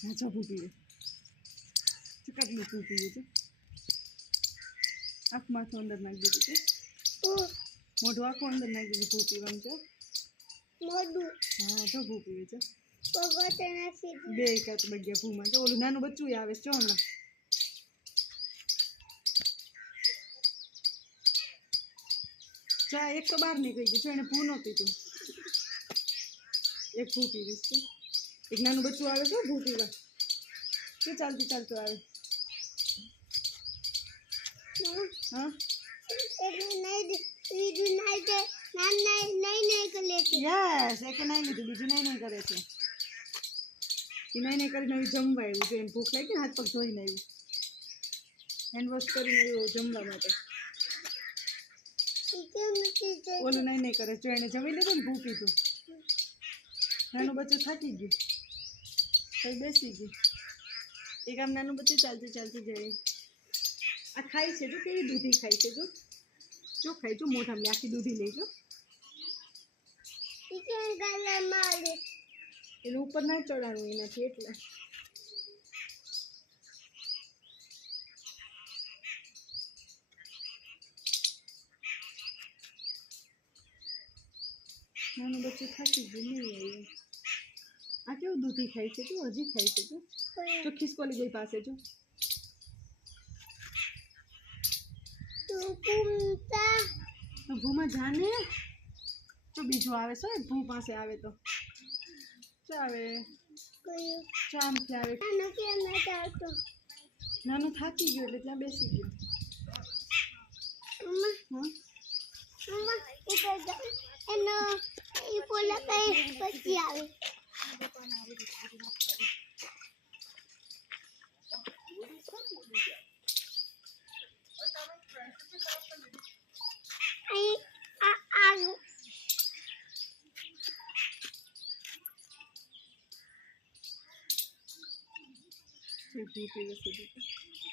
હા જો ભૂપી કેટલું ભૂપી છે આંખમાં અંદર નાખી દીધું છે મોઢું આખું અંદર નાખી દીધું ભૂપી વાંચો મોઢું હા જો ભૂપી છે પગતે નાખી બે કાચ બગ્યા ભૂમાં જો ઓલું નાનું બચ્ચું આવે છે જો હમણાં ચા એક તો બહાર નીકળી ગયું છે એને ભૂ નહોતી તું એક ભૂ પીવીશ છે એક નાનું બચ્ચું આવે છે ભૂ પીવા શું ચાલતું ચાલતું આવે હા યસ એક નહીં લીધું બીજું નહીં કરે છે એ નહીં કરીને આવી જમવા આવ્યું છે એને ભૂખ લાગી ને હાથ પગ ધોઈને આવ્યું હેન્ડવોશ કરીને આવ્યું જમવા માટે ઓલું નહીં કરે જો એને જમી લીધું ને ભૂખ પીધું નાનું બચ્ચું થાકી ગયું કઈ બેસી ગયું એક આમ નાનું બચ્ચું ચાલતું ચાલતું જાય આ ખાય છે જો કેવી દૂધી ખાય છે જો ખાય જો મોઢામાં આખી દૂધી લેજો એને ઉપર ના ચડાવવું એનાથી એટલે નાનું બચ્ચું થાકી ગયું નહીં આવ્યું આ કેવું દૂધી ખાય છે તું હજી ખાય છે તું જો ખિસકોલી ગઈ પાસે જો ભૂમાં જાને તો બીજું આવે છે ભૂ પાસે આવે તો આવે ચામથી આવે નાનું થાકી ગયું એટલે ત્યાં બેસી ગયું પછી આવે ભૂ પીવે છે